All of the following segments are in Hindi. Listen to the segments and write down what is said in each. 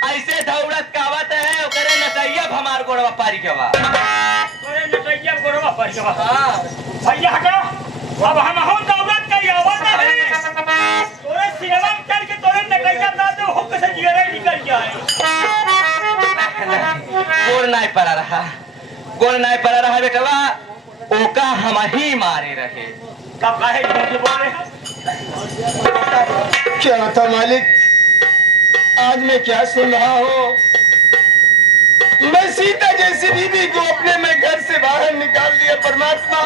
ऐसे दौड़त कावत है ओकरे नटैया हमार गोड़वा पारी के बा तोरे नटैया गोड़वा पारी के बा। हां भैया हटो अब हम हो दौड़त के आवत है तोरे सिनेमा में चल के तोरे नटैया ना तो हो कैसे जिगरे निकल जाए। गोड़ नहीं पड़ा रहा बेटवा ओका हम ही मारे रहे। कब काहे झूठ बोले क्या था मालिक, आज मैं क्या सुन रहा हूँ। मैं सीता जैसी बीवी को अपने में घर से बाहर निकाल दिया। परमात्मा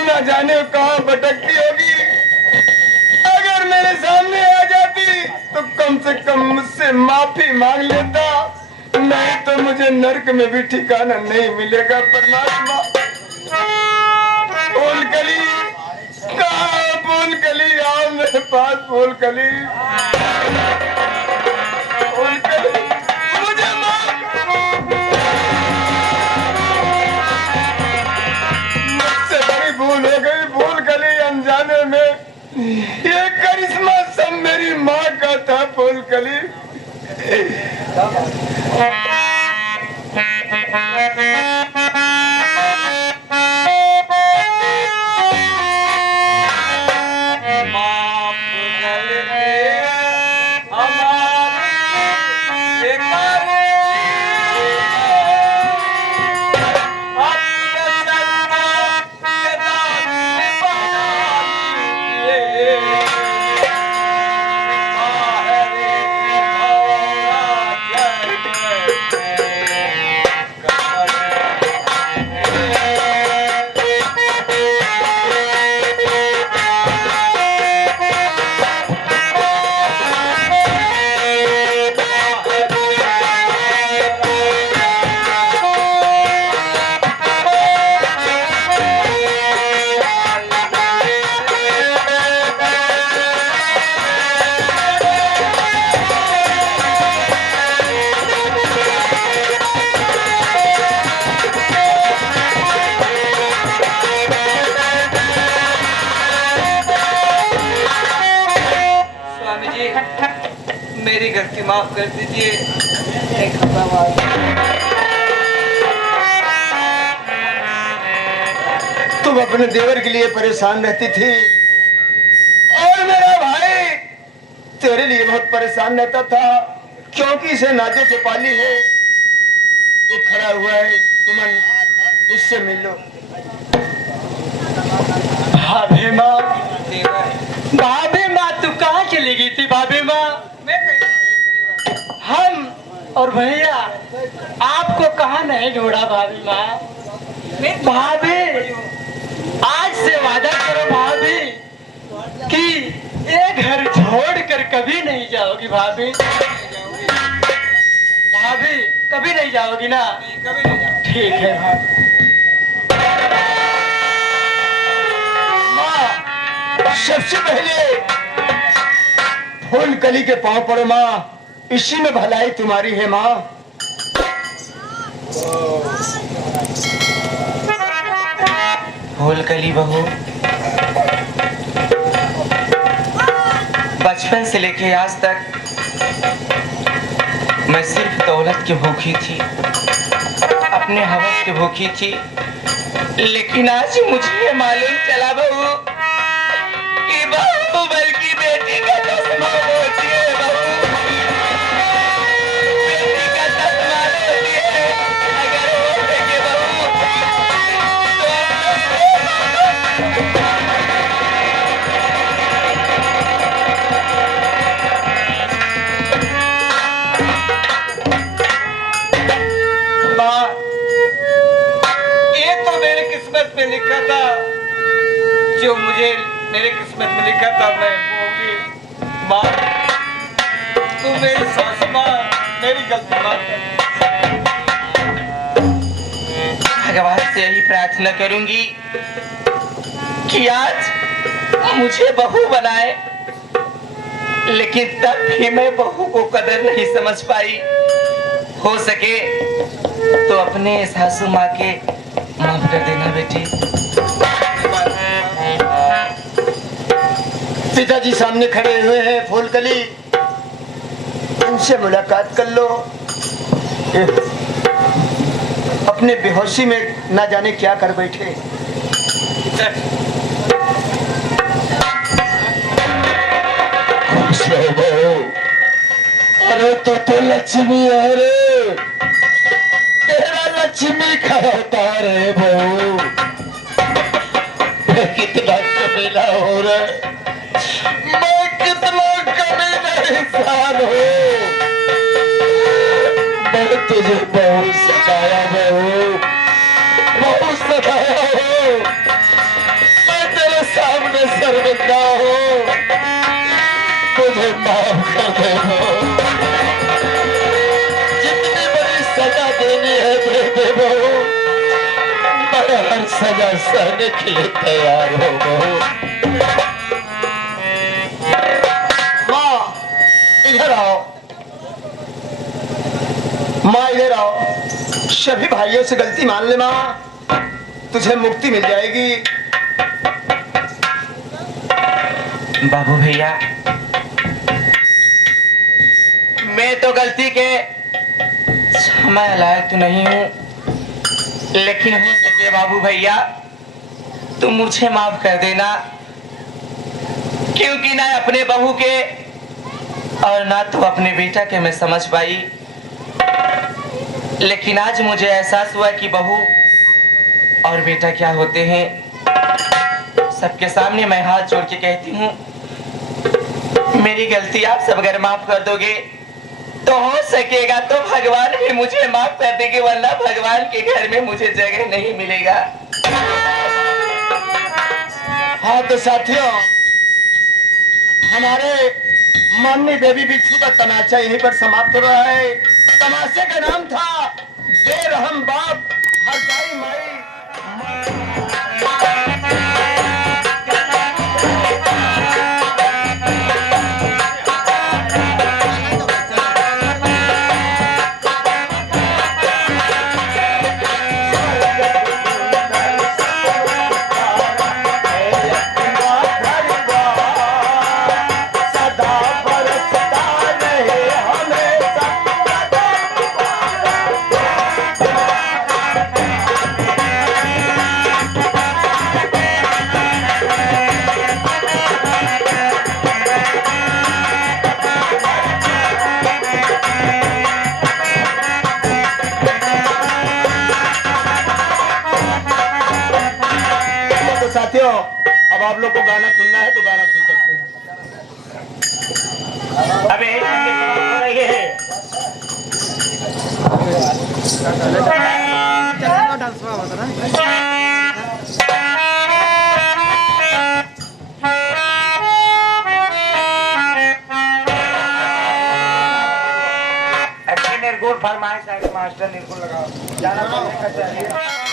न जाने कहाँ भटकती होगी। अगर मेरे सामने आ जाती तो कम से कम मुझसे माफी मांग लेता, नहीं तो मुझे नरक में भी ठिकाना नहीं मिलेगा। परमात्मा फूल कली कहाँ, फूल कली आओ मेरे पास। फूल कली मुझे माफ करो। मुझसे बड़ी भूल हो गई। फूल कली अनजाने में ये करिश्मा सब मेरी माँ का था। फूल कली मेरी गलती माफ कर दीजिए। तुम अपने देवर के लिए परेशान रहती थी और मेरा भाई तेरे लिए बहुत परेशान रहता था, क्योंकि इसे नाते से पाली है। ये खड़ा हुआ है सुमन, इससे मिल लो। भाभी माँ, भाभी माँ तू कहाँ चली गई थी? भाभी माँ हम और भैया आपको कहाँ नहीं ढूंढा। भाभी माँ, भाभी आज से वादा करो भाभी कि ये घर छोड़कर कभी नहीं जाओगी। भाभी भाभी कभी नहीं जाओगी ना? कभी नहीं जाओगी। ठीक है माँ, सबसे पहले फूल कली के पांव पड़ो माँ, इसी में भलाई तुम्हारी है माँ। फूल कली बहू, बचपन से लेके आज तक मैं सिर्फ दौलत की भूखी थी, अपने हवस की भूखी थी। लेकिन आज मुझे ये मालूम चला बहू कि बहू बल्कि बेटी का चश्मा होती है। बहू बेटी का चश्मा होती है। अगर हो सके बहू में लिखा था, जो मुझे मेरे किस्मत में लिखा था मैं बोली। माँ तू मेरी सास माँ, मेरी गलती माफ कर। भगवान से यही प्रार्थना करूंगी कि आज मुझे बहू बनाए, लेकिन तब भी मैं बहू को कदर नहीं समझ पाई। हो सके तो अपने सासू माँ के माफ कर देना बेटी। पिताजी सामने खड़े हुए हैं। फूल कली उनसे मुलाकात कर लो। अपने बेहोशी में ना जाने क्या कर बैठे। अरे तो लक्ष्मी है रे, तेरा लक्ष्मी का अवतार है बहू। मैं कितना कमीना हो रहा, मैं कितना कमीना इंसान हूँ। मैं तुझे बहुत सताया बहू, बहुत सताया हूँ। मैं तेरे सामने शर्मिंदा हूँ, मुझे माफ कर दे बहू। जितनी बड़ी सजा देनी है दे दे बहू, मैं हर सजा सहने के लिए तैयार हो बहू। माँ इधर आओ, माँ इधर आओ। सभी भाइयों से गलती मान ले माँ, तुझे मुक्ति मिल जाएगी। बाबू भैया, मैं तो गलती के क्षमा लायक तो नहीं हूँ, लेकिन हो सके बाबू भैया तुम मुझे माफ कर देना, क्योंकि ना अपने बहू के और ना तो अपने बेटा के मैं समझ पाई। लेकिन आज मुझे एहसास हुआ कि बहू और बेटा क्या होते हैं। सबके सामने मैं हाथ जोड़ के कहती हूँ, मेरी गलती आप सब अगर माफ कर दोगे तो हो सकेगा तो भगवान भी मुझे माफ कर देंगे, वरना भगवान के घर में मुझे जगह नहीं मिलेगा। हाँ तो साथियों, हमारे माननीय बेबी बिच्छू का तमाचा यहीं पर समाप्त हो रहा है। तमाशे का नाम था बेरहम बाप हरजाई माई। साथियों, अब आप लोग को गाना सुनना है तो गाना सुन सकते हैं। अबे निर्गुण फरमाइश मास्टर निर्गुण लगाओ, जाना चाहिए।